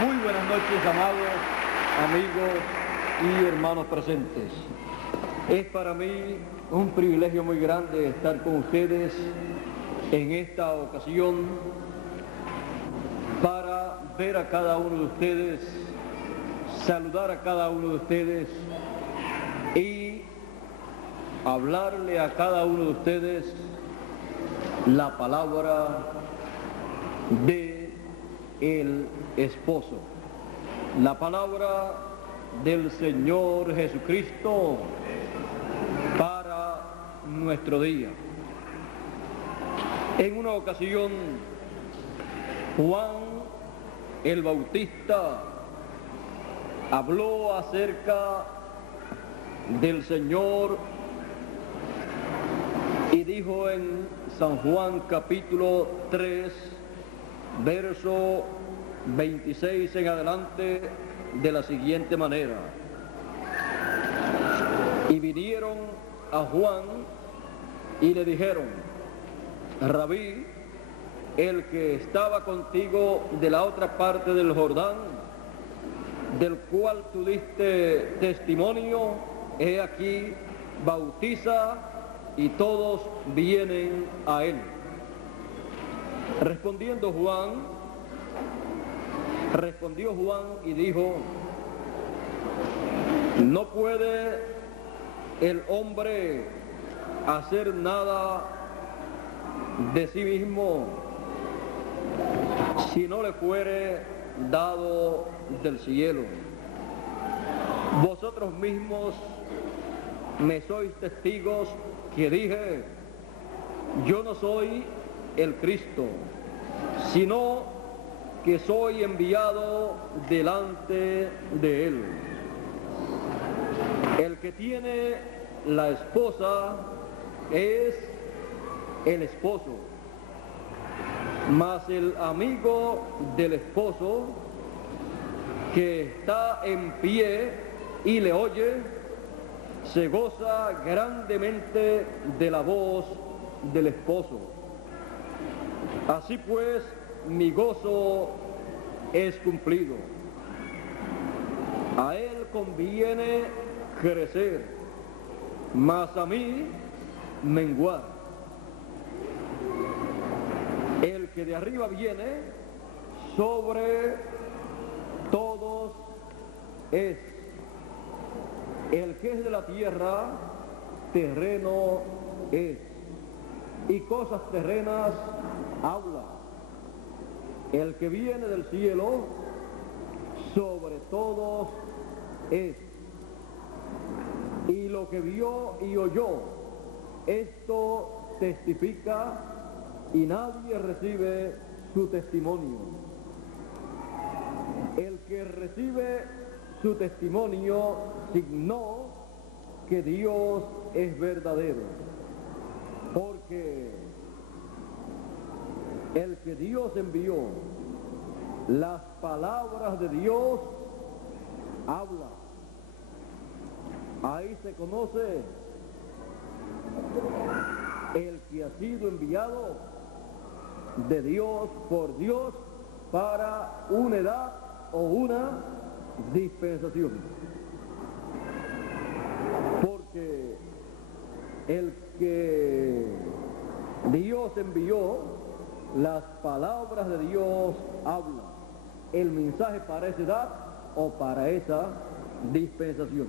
Muy buenas noches, amados amigos y hermanos presentes. Es para mí un privilegio muy grande estar con ustedes en esta ocasión para ver a cada uno de ustedes, saludar a cada uno de ustedes y hablarle a cada uno de ustedes la palabra de el esposo, la palabra del Señor Jesucristo para nuestro día. En una ocasión, Juan el Bautista habló acerca del Señor y dijo en San Juan capítulo 3, verso 26 en adelante, de la siguiente manera: y vinieron a Juan y le dijeron: Rabí, el que estaba contigo de la otra parte del Jordán, del cual tú diste testimonio, he aquí, bautiza, y todos vienen a él. Respondió Juan y dijo: no puede el hombre hacer nada de sí mismo si no le fuere dado del cielo. Vosotros mismos me sois testigos que dije: yo no soy el Cristo, sino que soy enviado delante de él. El que tiene la esposa es el esposo, mas el amigo del esposo que está en pie y le oye, se goza grandemente de la voz del esposo. Así pues, mi gozo es cumplido. A él conviene crecer, mas a mí menguar. El que de arriba viene, sobre todos es. El que es de la tierra, terreno es, y cosas terrenas habla. El que viene del cielo, sobre todos es. Y lo que vio y oyó, esto testifica, y nadie recibe su testimonio. El que recibe su testimonio signó que Dios es verdadero, porque el que Dios envió, las palabras de Dios habla. Ahí se conoce el que ha sido enviado de Dios por Dios para una edad o una dispensación. Porque el que Dios envió, las palabras de Dios hablan. El mensaje para esa edad o para esa dispensación.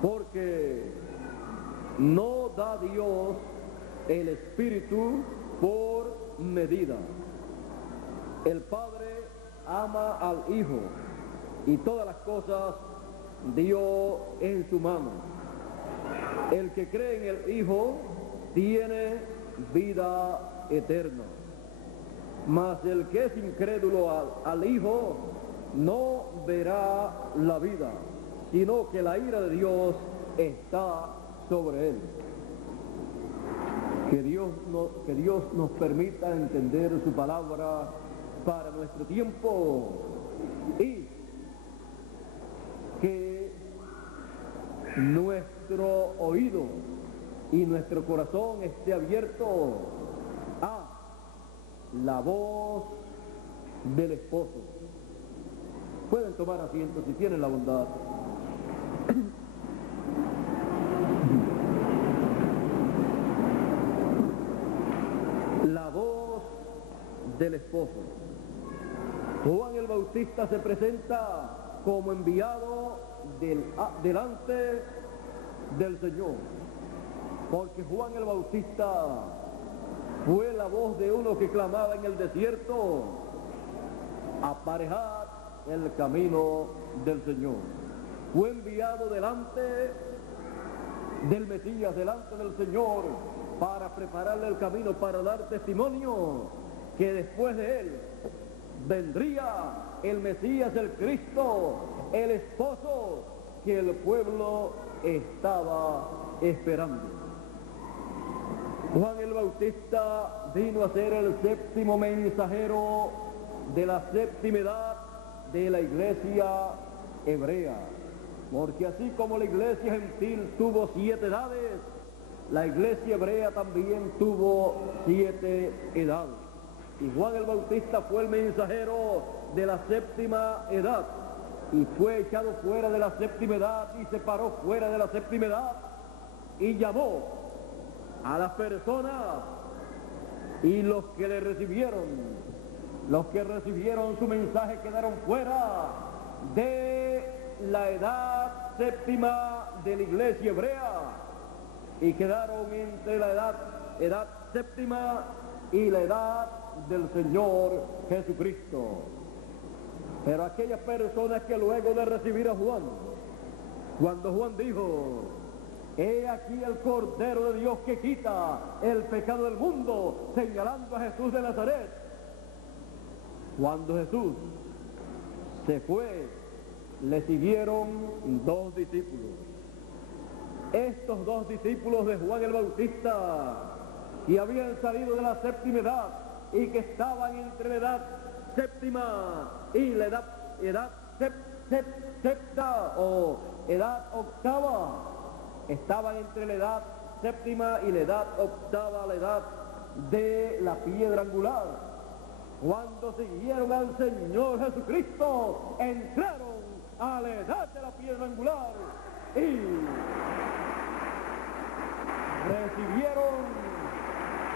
Porque no da Dios el Espíritu por medida. El Padre ama al Hijo y todas las cosas dio en su mano. El que cree en el Hijo tiene vida eterna. Mas el que es incrédulo al Hijo no verá la vida, sino que la ira de Dios está sobre él. Que Dios nos permita entender su palabra para nuestro tiempo, y que nuestro oído y nuestro corazón esté abierto a la voz del esposo. Pueden tomar asiento si tienen la bondad. La voz del esposo. Juan el Bautista se presenta como enviado delante del Señor, porque Juan el Bautista fue la voz de uno que clamaba en el desierto: aparejad el camino del Señor. Fue enviado delante del Mesías, delante del Señor, para prepararle el camino, para dar testimonio que después de él vendría el Mesías, el Cristo, el esposo que el pueblo estaba esperando. Juan el Bautista vino a ser el séptimo mensajero de la séptima edad de la iglesia hebrea, porque así como la iglesia gentil tuvo 7 edades, la iglesia hebrea también tuvo 7 edades. Y Juan el Bautista fue el mensajero de la séptima edad, y fue echado fuera de la séptima edad y se paró fuera de la séptima edad y llamó a las personas, y los que le recibieron, los que recibieron su mensaje quedaron fuera de la edad séptima de la iglesia hebrea y quedaron entre la edad séptima y la edad del Señor Jesucristo. Pero aquellas personas que luego de recibir a Juan, cuando Juan dijo: he aquí el Cordero de Dios que quita el pecado del mundo, señalando a Jesús de Nazaret, cuando Jesús se fue, le siguieron 2 discípulos. Estos 2 discípulos de Juan el Bautista, que habían salido de la séptima edad y que estaban entre la edad séptima y la edad septa o edad octava, estaban entre la edad séptima y la edad octava, la edad de la piedra angular. Cuando siguieron al Señor Jesucristo, entraron a la edad de la piedra angular y recibieron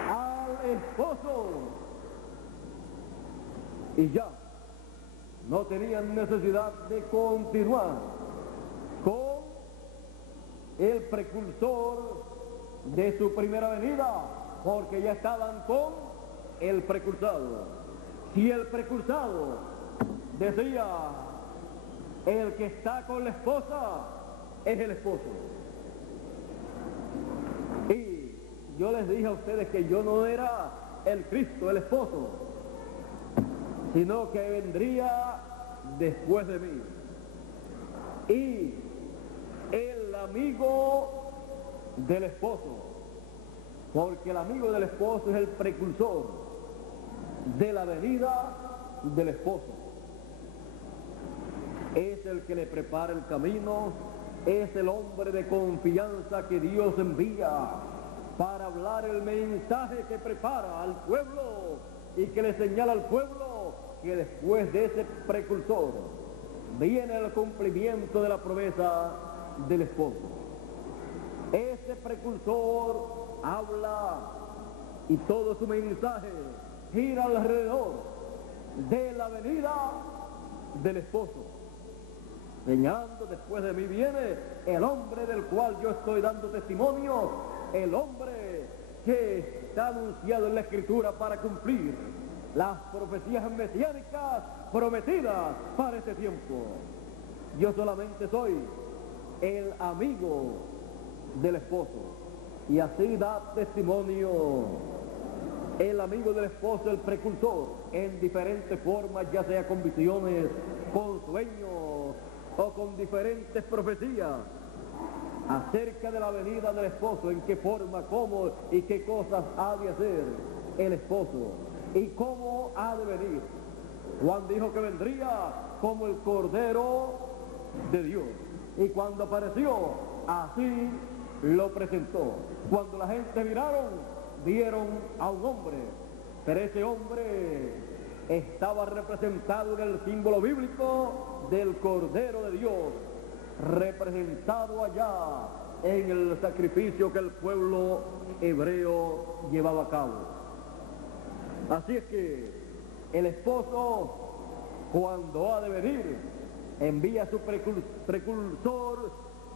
al esposo, y ya no tenían necesidad de continuar con el precursor de su primera venida, porque ya estaban con el precursado. Si el precursado decía: el que está con la esposa es el esposo, y yo les dije a ustedes que yo no era el Cristo, el esposo, sino que vendría después de mí, y el amigo del esposo, porque el amigo del esposo es el precursor de la venida del esposo. Es el que le prepara el camino, es el hombre de confianza que Dios envía para hablar el mensaje que prepara al pueblo y que le señala al pueblo que después de ese precursor viene el cumplimiento de la promesa del esposo. Ese precursor habla y todo su mensaje gira alrededor de la venida del esposo, señalando: después de mí viene el hombre del cual yo estoy dando testimonio, el hombre que está anunciado en la Escritura para cumplir las profecías mesiánicas prometidas para este tiempo. Yo solamente soy el amigo del esposo, y así da testimonio el amigo del esposo, el precursor, en diferentes formas, ya sea con visiones, con sueños o con diferentes profecías acerca de la venida del esposo, en qué forma, cómo y qué cosas ha de hacer el esposo y cómo ha de venir. Juan dijo que vendría como el Cordero de Dios, y cuando apareció, así lo presentó. Cuando la gente miraron, vieron a un hombre, pero ese hombre estaba representado en el símbolo bíblico del Cordero de Dios, representado allá en el sacrificio que el pueblo hebreo llevaba a cabo. Así es que el esposo, cuando ha de venir, envía a su precursor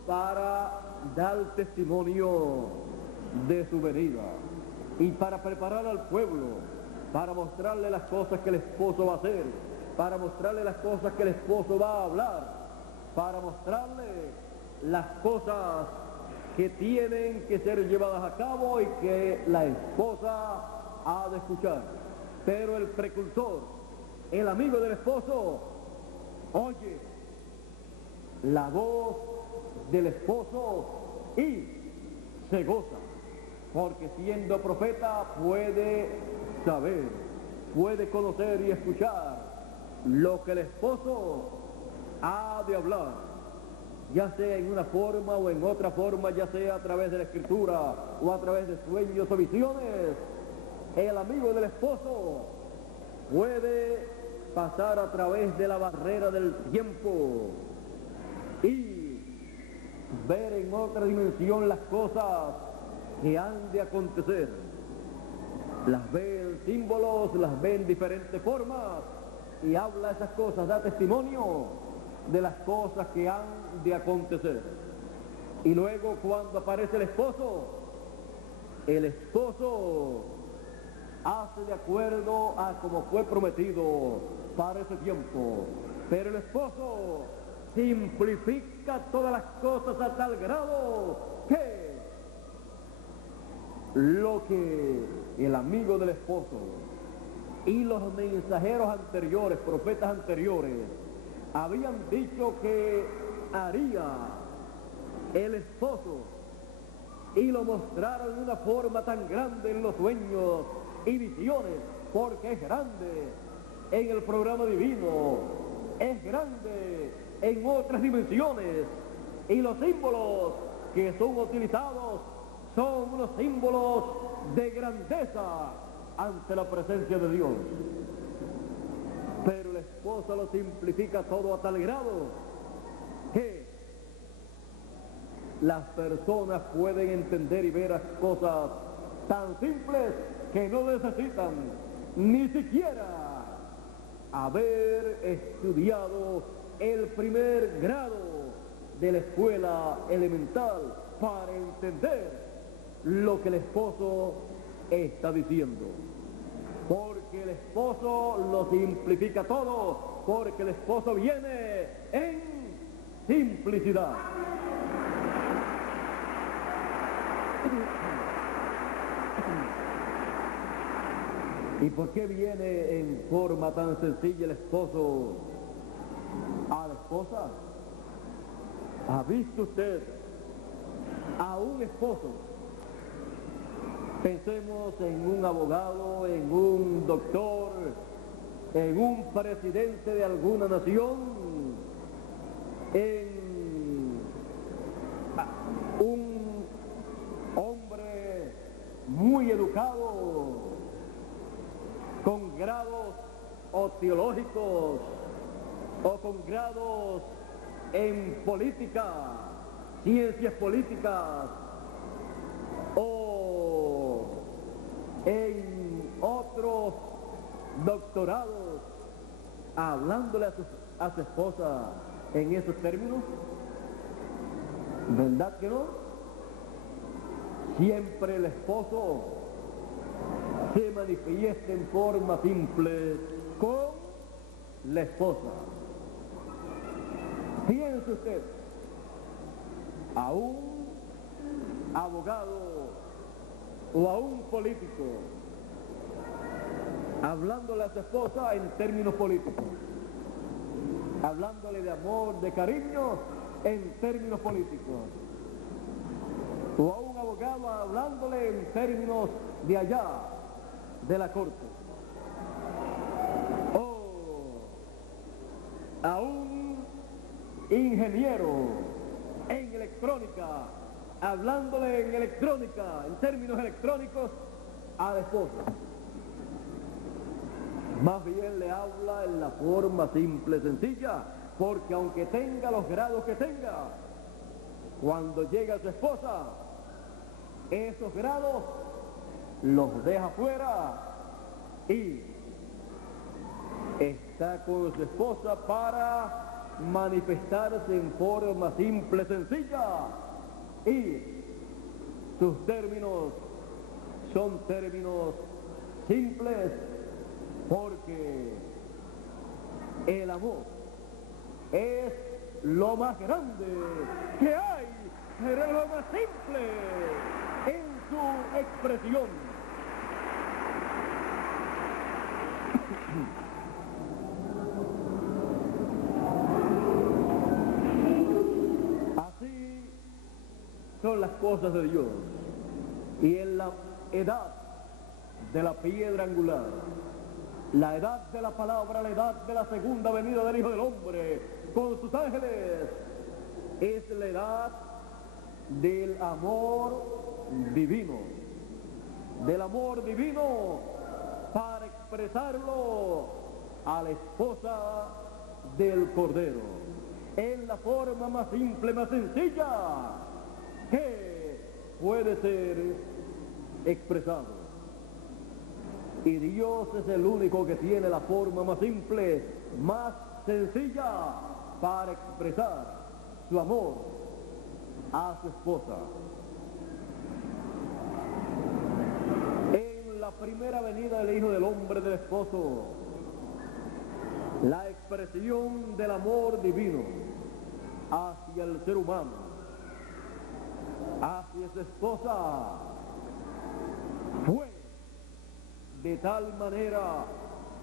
para dar testimonio de su venida y para preparar al pueblo, para mostrarle las cosas que el esposo va a hacer, para mostrarle las cosas que el esposo va a hablar, para mostrarle las cosas que tienen que ser llevadas a cabo y que la esposa ha de escuchar. Pero el precursor, el amigo del esposo, oye la voz del esposo y se goza, porque siendo profeta puede saber, puede conocer y escuchar lo que el esposo ha de hablar, ya sea en una forma o en otra forma, ya sea a través de la escritura o a través de sueños o visiones. El amigo del esposo puede pasar a través de la barrera del tiempo y ver en otra dimensión las cosas que han de acontecer. Las ve en símbolos, las ve en diferentes formas y habla esas cosas, da testimonio de las cosas que han de acontecer. Y luego cuando aparece el esposo hace de acuerdo a como fue prometido para ese tiempo. Pero el esposo simplifica todas las cosas a tal grado que lo que el amigo del esposo y los mensajeros anteriores, profetas anteriores, habían dicho que haría el esposo y lo mostraron de una forma tan grande en los sueños y visiones, porque es grande en el programa divino, es grande en otras dimensiones, y los símbolos que son utilizados son unos símbolos de grandeza ante la presencia de Dios. Pero el esposo lo simplifica todo a tal grado que las personas pueden entender y ver las cosas tan simples que no necesitan ni siquiera haber estudiado el primer grado de la escuela elemental para entender lo que el esposo está diciendo. Porque el esposo lo simplifica todo, porque el esposo viene en simplicidad. ¿Y por qué viene en forma tan sencilla el esposo a la esposa? ¿Ha visto usted a un esposo? Pensemos en un abogado, en un doctor, en un presidente de alguna nación, en un hombre muy educado, con grados o teológicos o con grados en política, ciencias políticas o en otros doctorados, hablándole a su esposa en esos términos. ¿Verdad que no? Siempre el esposo se manifiesta en forma simple con la esposa. Piense usted a un abogado o a un político hablándole a su esposa en términos políticos, hablándole de amor, de cariño en términos políticos, o a un abogado hablándole en términos de allá, de la corte, o a un ingeniero en electrónica hablándole en electrónica, en términos electrónicos, a la esposa. Más bien le habla en la forma simple, sencilla, porque aunque tenga los grados que tenga, cuando llega su esposa, esos grados los deja fuera y está con su esposa para manifestarse en forma simple, sencilla, y sus términos son términos simples, porque el amor es lo más grande que hay, pero es lo más simple en su expresión. Así son las cosas de Dios. Y en la edad de la piedra angular, la edad de la palabra, la edad de la segunda venida del Hijo del Hombre con sus ángeles, es la edad del amor divino, para expresarlo a la esposa del Cordero, en la forma más simple, más sencilla que puede ser expresado. Y Dios es el único que tiene la forma más simple, más sencilla para expresar su amor a su esposa. En la primera venida del Hijo del Hombre, del esposo, la expresión del amor divino hacia el ser humano, hacia su esposa, fue de tal manera,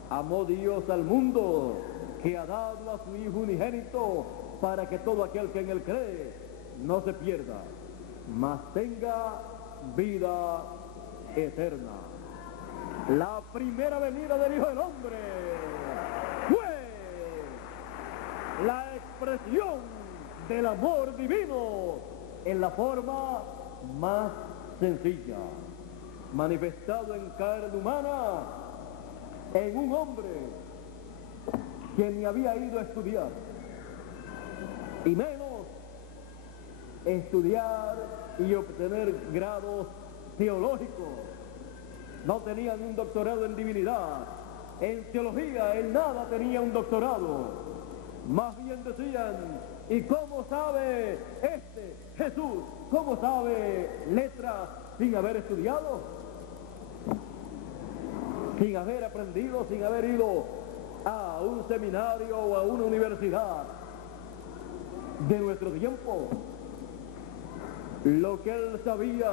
amó Dios al mundo, que ha dado a su Hijo unigénito, para que todo aquel que en él cree no se pierda, mas tenga vida eterna. La primera venida del Hijo del Hombre fue la expresión del amor divino en la forma más sencilla, manifestado en carne humana, en un hombre que ni había ido a estudiar, y menos estudiar y obtener grados teológicos. No tenía ni un doctorado en divinidad, en teología, en nada tenía un doctorado. Más bien decían, ¿y cómo sabe este Jesús? ¿Cómo sabe letras sin haber estudiado? Sin haber aprendido, sin haber ido a un seminario o a una universidad de nuestro tiempo. Lo que él sabía,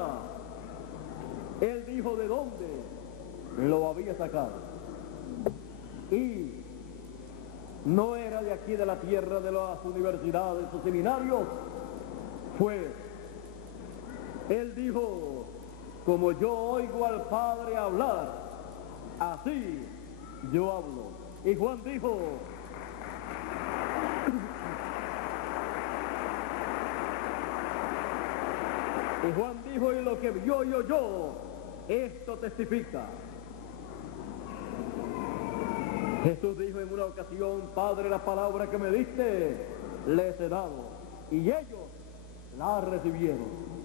él dijo de dónde lo había sacado. Y no era de aquí, de la tierra, de las universidades o seminarios. Él dijo, como yo oigo al Padre hablar, así yo hablo. Y Juan dijo, y lo que vio y oyó, esto testifica. Jesús dijo en una ocasión, Padre, la palabra que me diste, les he dado, y ellos la recibieron.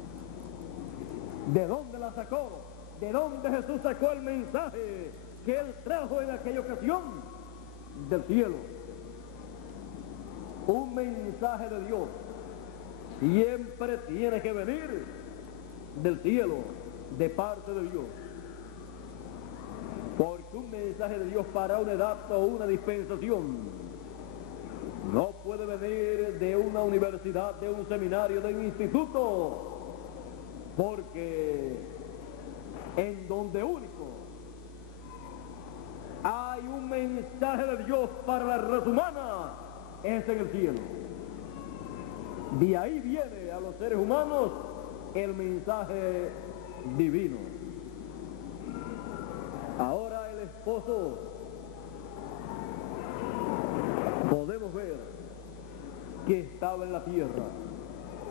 ¿De dónde la sacó? ¿De dónde Jesús sacó el mensaje que él trajo en aquella ocasión? Del cielo. Un mensaje de Dios siempre tiene que venir del cielo, de parte de Dios. Porque un mensaje de Dios para una edad o una dispensación no puede venir de una universidad, de un seminario, de un instituto, porque en donde único hay un mensaje de Dios para la raza humana es en el cielo. De ahí viene a los seres humanos el mensaje divino. Ahora el esposo, podemos ver que estaba en la tierra.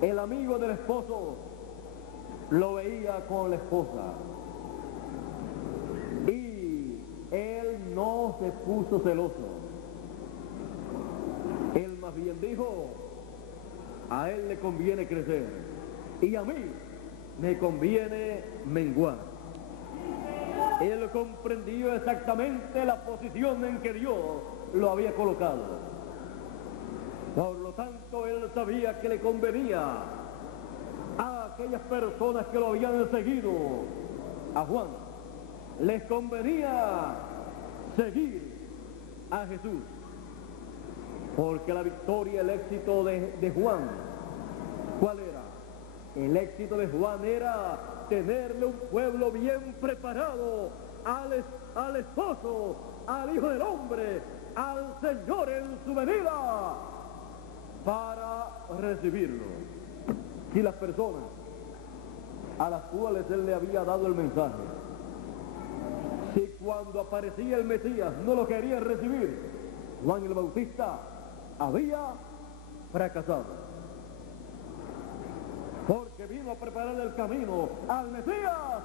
El amigo del esposo lo veía con la esposa y él no se puso celoso. Él más bien dijo, a él le conviene crecer y a mí me conviene menguar. Él comprendió exactamente la posición en que Dios lo había colocado. Por lo tanto, él sabía que le convenía a aquellas personas que lo habían seguido, a Juan, les convenía seguir a Jesús, porque la victoria, el éxito de Juan, ¿cuál era? El éxito de Juan era tenerle un pueblo bien preparado al esposo, al Hijo del Hombre, al Señor en su venida, para recibirlo. Si las personas a las cuales él le había dado el mensaje, si cuando aparecía el Mesías no lo querían recibir, Juan el Bautista había fracasado, porque vino a preparar el camino al Mesías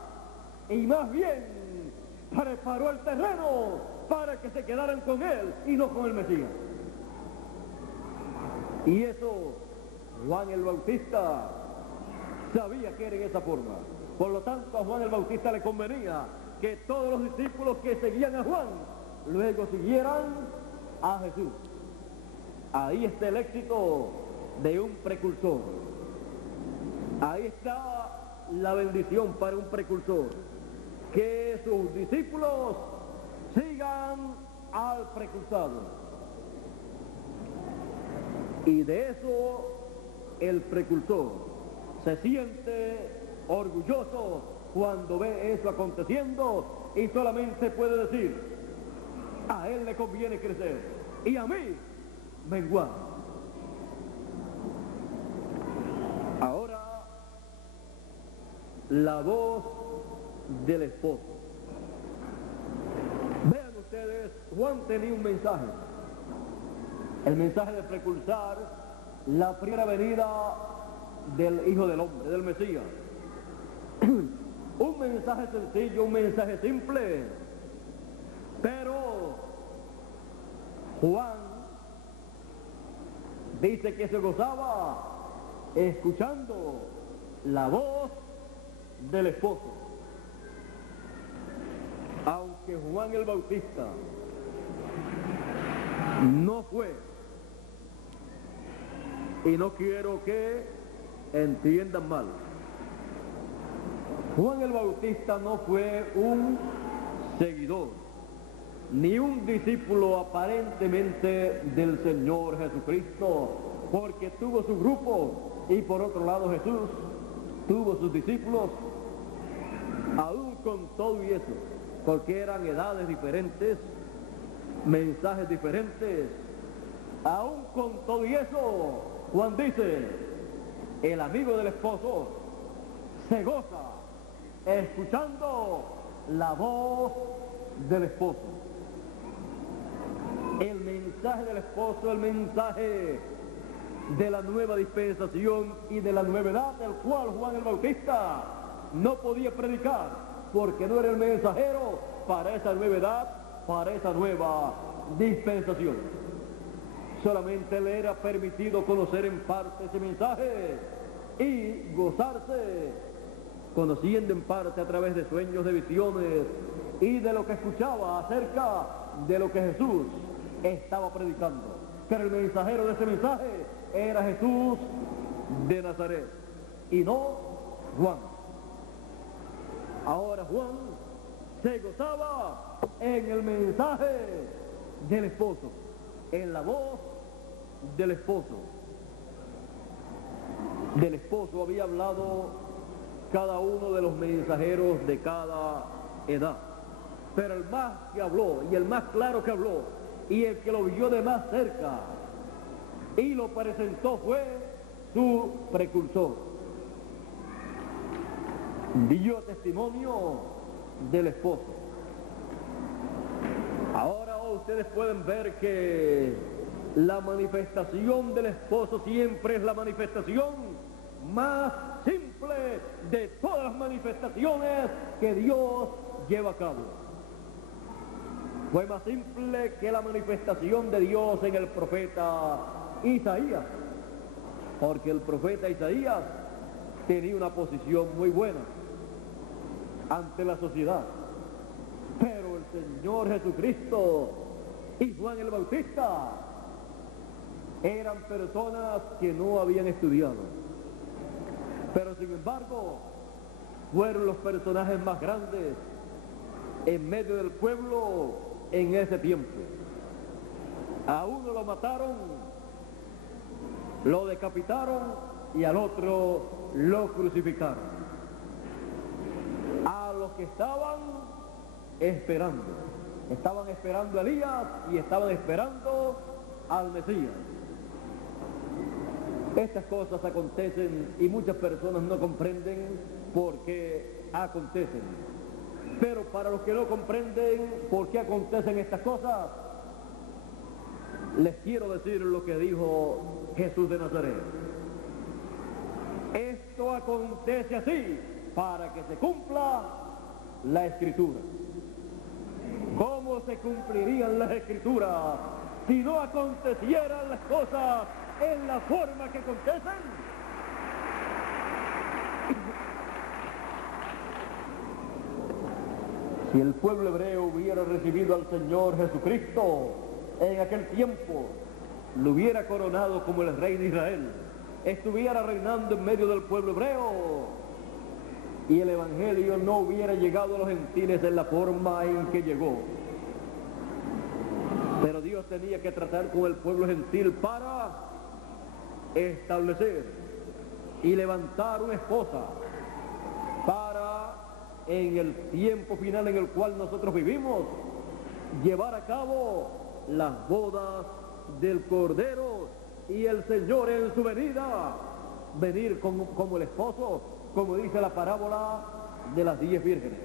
y más bien preparó el terreno para que se quedaran con él y no con el Mesías. Y eso Juan el Bautista sabía que era en esa forma. Por lo tanto, a Juan el Bautista le convenía que todos los discípulos que seguían a Juan luego siguieran a Jesús. Ahí está el éxito de un precursor. Ahí está la bendición para un precursor, que sus discípulos sigan al precursado. Y de eso el precursor se siente orgulloso cuando ve eso aconteciendo y solamente puede decir, a él le conviene crecer y a mí menguar. Ahora, la voz del esposo. Vean ustedes, Juan tenía un mensaje. El mensaje de precursar la primera venida del Hijo del Hombre, del Mesías. Un mensaje sencillo, un mensaje simple. Pero Juan dice que se gozaba escuchando la voz del esposo. Aunque Juan el Bautista no fue, y no quiero que entiendan mal, Juan el Bautista no fue un seguidor, ni un discípulo aparentemente del Señor Jesucristo, porque tuvo su grupo y por otro lado Jesús tuvo sus discípulos, aún con todo y eso, porque eran edades diferentes, mensajes diferentes, aún con todo y eso, Juan dice, el amigo del esposo se goza escuchando la voz del esposo. El mensaje del esposo, el mensaje de la nueva dispensación y de la nueva edad, el cual Juan el Bautista no podía predicar, porque no era el mensajero para esa nueva edad, para esa nueva dispensación. Solamente le era permitido conocer en parte ese mensaje y gozarse, conociendo en parte a través de sueños, de visiones y de lo que escuchaba acerca de lo que Jesús estaba predicando. Pero el mensajero de ese mensaje era Jesús de Nazaret y no Juan. Ahora Juan se gozaba en el mensaje del esposo, en la voz del esposo. Del esposo había hablado cada uno de los mensajeros de cada edad, pero el más que habló y el más claro que habló y el que lo vio de más cerca y lo presentó fue su precursor. Dio testimonio del esposo. Ahora ustedes pueden ver que la manifestación del esposo siempre es la manifestación más simple de todas las manifestaciones que Dios lleva a cabo. Fue más simple que la manifestación de Dios en el profeta Isaías, porque el profeta Isaías tenía una posición muy buena ante la sociedad, pero el Señor Jesucristo y Juan el Bautista eran personas que no habían estudiado, pero sin embargo fueron los personajes más grandes en medio del pueblo en ese tiempo. A uno lo mataron, lo decapitaron y al otro lo crucificaron. A los que estaban esperando a Elías y estaban esperando al Mesías. Estas cosas acontecen y muchas personas no comprenden por qué acontecen. Pero para los que no comprenden por qué acontecen estas cosas, les quiero decir lo que dijo Jesús de Nazaret. Esto acontece así para que se cumpla la Escritura. ¿Cómo se cumplirían las Escrituras si no acontecieran las cosas en la forma que acontecen? Si el pueblo hebreo hubiera recibido al Señor Jesucristo en aquel tiempo, lo hubiera coronado como el rey de Israel, estuviera reinando en medio del pueblo hebreo, y el Evangelio no hubiera llegado a los gentiles en la forma en que llegó. Pero Dios tenía que tratar con el pueblo gentil para establecer y levantar una esposa para, en el tiempo final en el cual nosotros vivimos, llevar a cabo las bodas del Cordero y el Señor en su venida venir como el esposo, como dice la parábola de las 10 vírgenes.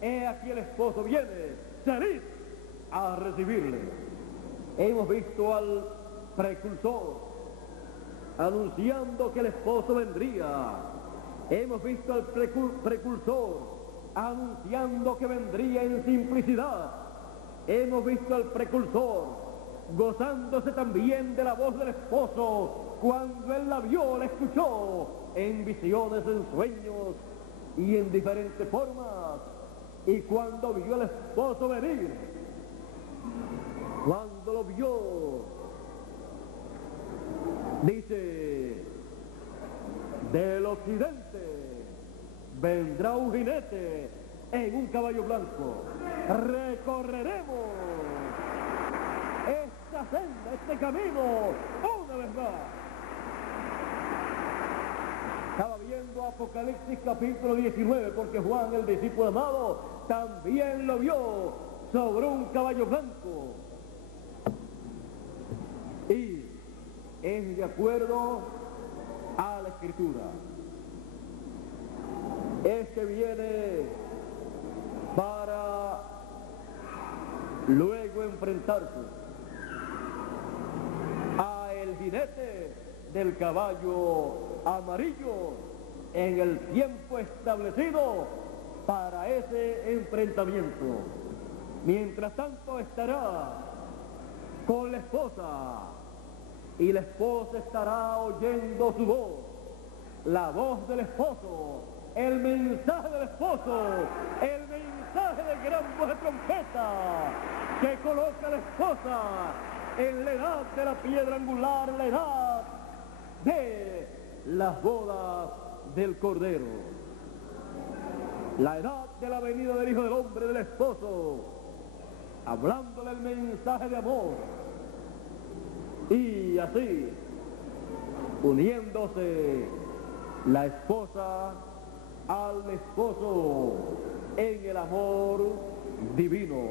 He aquí el esposo viene, salid a recibirle. Hemos visto al precursor anunciando que el esposo vendría. Hemos visto al precursor anunciando que vendría en simplicidad. Hemos visto al precursor gozándose también de la voz del esposo cuando él la vio, la escuchó en visiones, en sueños y en diferentes formas. Y cuando vio al esposo venir, cuando lo vio, dice: del occidente vendrá un jinete en un caballo blanco. Recorreremos esta senda, este camino, una vez más. Estaba viendo Apocalipsis capítulo 19, porque Juan, el discípulo amado, también lo vio sobre un caballo blanco. Y es de acuerdo a la Escritura. Este viene para luego enfrentarse a el jinete del caballo amarillo en el tiempo establecido para ese enfrentamiento. Mientras tanto estará con la esposa, y la esposa estará oyendo su voz, la voz del esposo, el mensaje del esposo, el mensaje del gran voz de trompeta que coloca a la esposa en la edad de la piedra angular, la edad de las bodas del Cordero, la edad de la venida del Hijo del Hombre, del esposo, hablándole el mensaje de amor. Y así, uniéndose la esposa al esposo en el amor divino,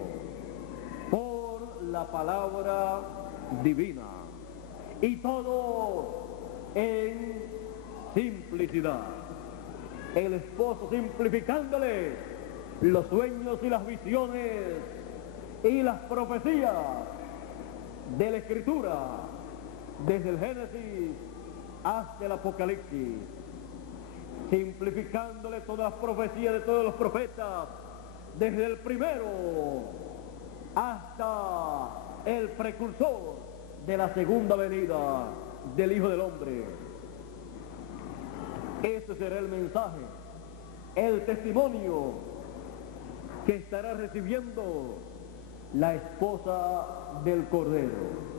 por la palabra divina, y todo en simplicidad. El esposo simplificándole los sueños y las visiones y las profecías de la Escritura, desde el Génesis hasta el Apocalipsis, simplificándole todas las profecías de todos los profetas, desde el primero hasta el precursor de la segunda venida del Hijo del Hombre. Ese será el mensaje, el testimonio que estará recibiendo la esposa del Cordero.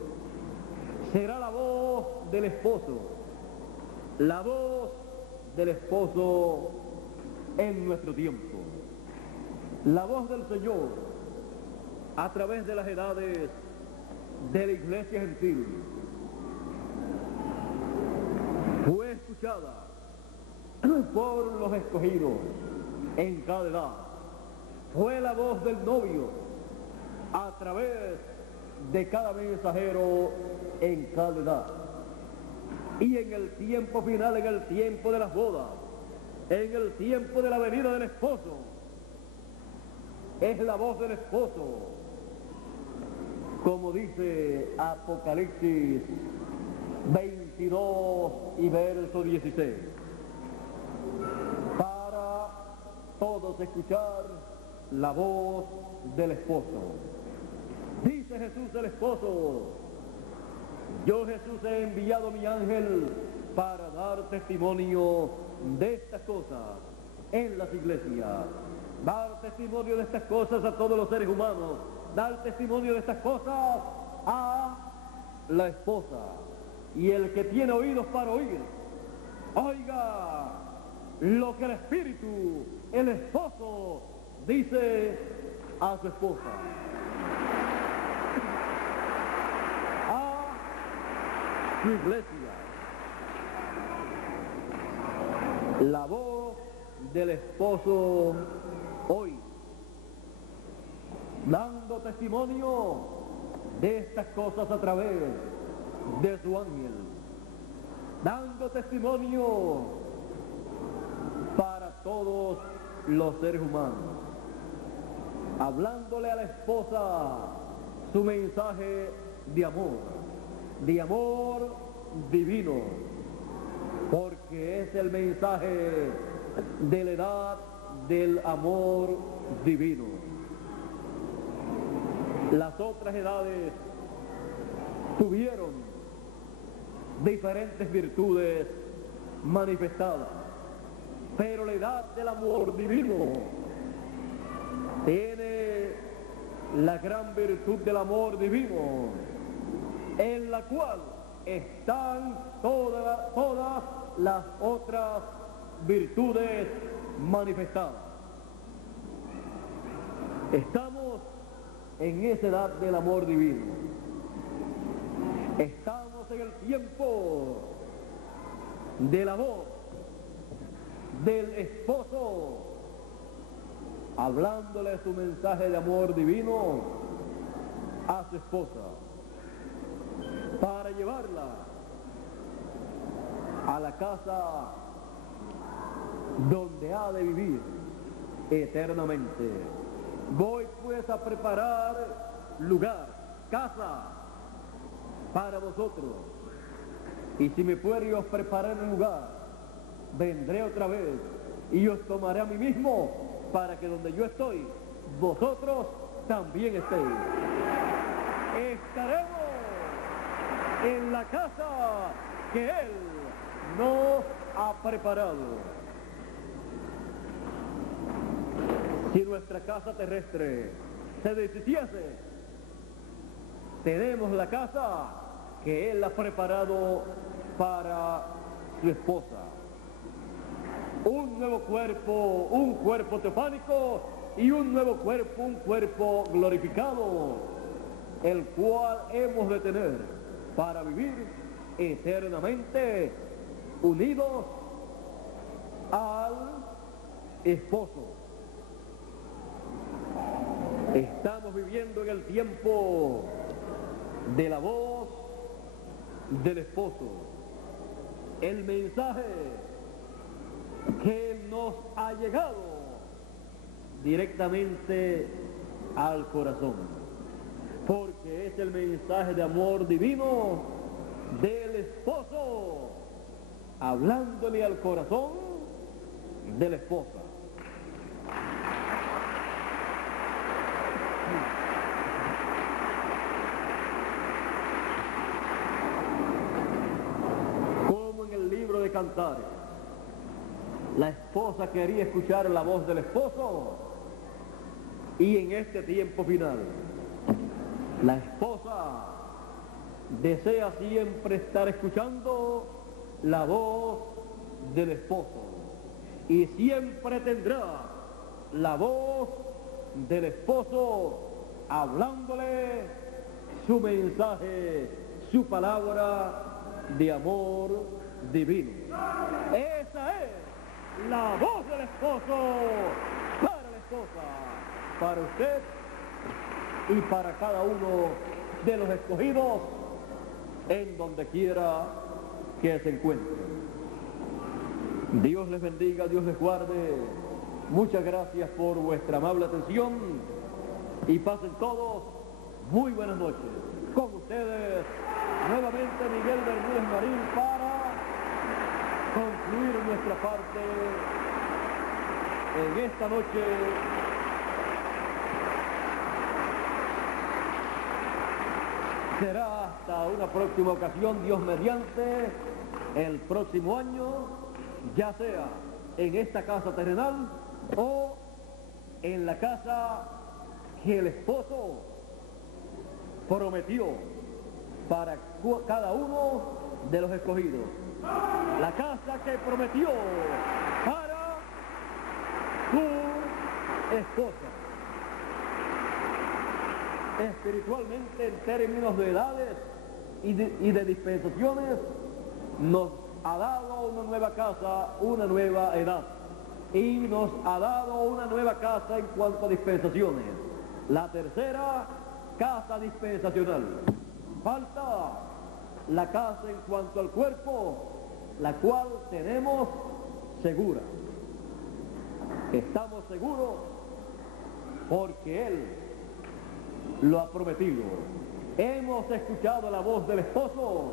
Será la voz del esposo, la voz del esposo en nuestro tiempo. La voz del Señor a través de las edades de la iglesia gentil fue escuchada por los escogidos en cada edad. Fue la voz del novio a través de cada mensajero en cada edad. Y en el tiempo final, en el tiempo de las bodas, en el tiempo de la venida del esposo, es la voz del esposo, como dice Apocalipsis 22 y verso 16, para todos escuchar la voz del esposo. Dice Jesús el esposo: yo Jesús he enviado mi ángel para dar testimonio de estas cosas en las iglesias, dar testimonio de estas cosas a todos los seres humanos, dar testimonio de estas cosas a la esposa. Y el que tiene oídos para oír, oiga lo que el Espíritu, el esposo, dice a su esposa. Su iglesia. La voz del esposo hoy, dando testimonio de estas cosas a través de su ángel, dando testimonio para todos los seres humanos, hablándole a la esposa su mensaje de amor divino, porque es el mensaje de la edad del amor divino. Las otras edades tuvieron diferentes virtudes manifestadas, pero la edad del amor divino tiene la gran virtud del amor divino, en la cual están todas las otras virtudes manifestadas. Estamos en esa edad del amor divino. Estamos en el tiempo de la voz del esposo, hablándole su mensaje de amor divino a su esposa, para llevarla a la casa donde ha de vivir eternamente. Voy pues a preparar lugar, casa, para vosotros. Y si me fuere y os prepararé un lugar, vendré otra vez y os tomaré a mí mismo, para que donde yo estoy, vosotros también estéis. Estaremos en la casa que Él nos ha preparado. Si nuestra casa terrestre se deshiciese, tenemos la casa que Él ha preparado para su esposa. Un nuevo cuerpo, un cuerpo teofánico y un nuevo cuerpo, un cuerpo glorificado, el cual hemos de tener para vivir eternamente unidos al esposo. Estamos viviendo en el tiempo de la voz del esposo. El mensaje que nos ha llegado directamente al corazón, porque es el mensaje de amor divino del esposo, hablándole al corazón de la esposa. cantares. La esposa quería escuchar la voz del esposo, y en este tiempo final, la esposa desea siempre estar escuchando la voz del esposo, y siempre tendrá la voz del esposo hablándole su mensaje, su palabra de amor divino. Esa es la voz del esposo para la esposa, para usted y para cada uno de los escogidos en donde quiera que se encuentre. Dios les bendiga, Dios les guarde. Muchas gracias por vuestra amable atención y pasen todos muy buenas noches. Con ustedes, nuevamente Miguel Bermúdez Marín para concluir nuestra parte en esta noche será hasta una próxima ocasión, Dios mediante, el próximo año, ya sea en esta casa terrenal o en la casa que el esposo prometió para cada uno de los escogidos. La casa que prometió para su esposa. Espiritualmente, en términos de edades y de dispensaciones, nos ha dado una nueva casa, una nueva edad, y nos ha dado una nueva casa en cuanto a dispensaciones, la tercera casa dispensacional. Falta la casa en cuanto al cuerpo, la cual tenemos segura. Estamos seguros porque Él lo ha prometido. Hemos escuchado la voz del esposo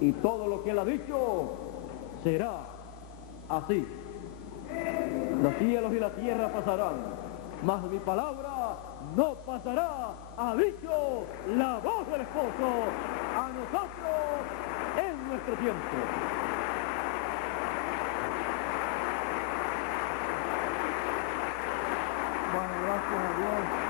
y todo lo que Él ha dicho será así. Los cielos y la tierra pasarán, mas mi palabra no pasará, ha dicho la voz del esposo a nosotros en nuestro tiempo. Bueno, gracias a Dios.